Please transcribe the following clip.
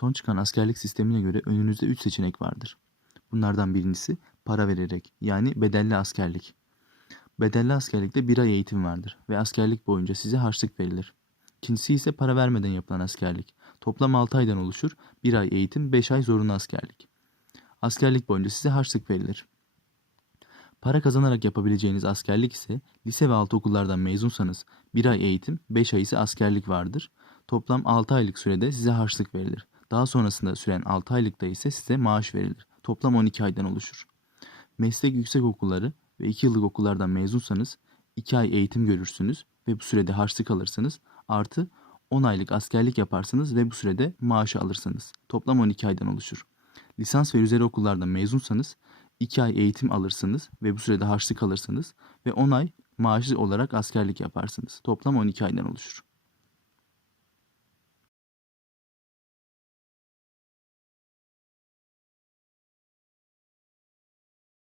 Son çıkan askerlik sistemine göre önünüzde 3 seçenek vardır. Bunlardan birincisi para vererek yani bedelli askerlik. Bedelli askerlikte bir ay eğitim vardır ve askerlik boyunca size harçlık verilir. İkincisi ise para vermeden yapılan askerlik. Toplam 6 aydan oluşur. 1 ay eğitim, 5 ay zorunlu askerlik. Askerlik boyunca size harçlık verilir. Para kazanarak yapabileceğiniz askerlik ise lise ve altı okullardan mezunsanız 1 ay eğitim, 5 ay ise askerlik vardır. Toplam 6 aylık sürede size harçlık verilir. Daha sonrasında süren 6 aylıkta ise size maaş verilir. Toplam 12 aydan oluşur. Meslek yüksek okulları ve 2 yıllık okullardan mezunsanız 2 ay eğitim görürsünüz ve bu sürede harçlık alırsınız. Artı 10 aylık askerlik yaparsınız ve bu sürede maaşı alırsınız. Toplam 12 aydan oluşur. Lisans ve üzeri okullardan mezunsanız 2 ay eğitim alırsınız ve bu sürede harçlık alırsınız ve 10 ay maaşlı olarak askerlik yaparsınız. Toplam 12 aydan oluşur.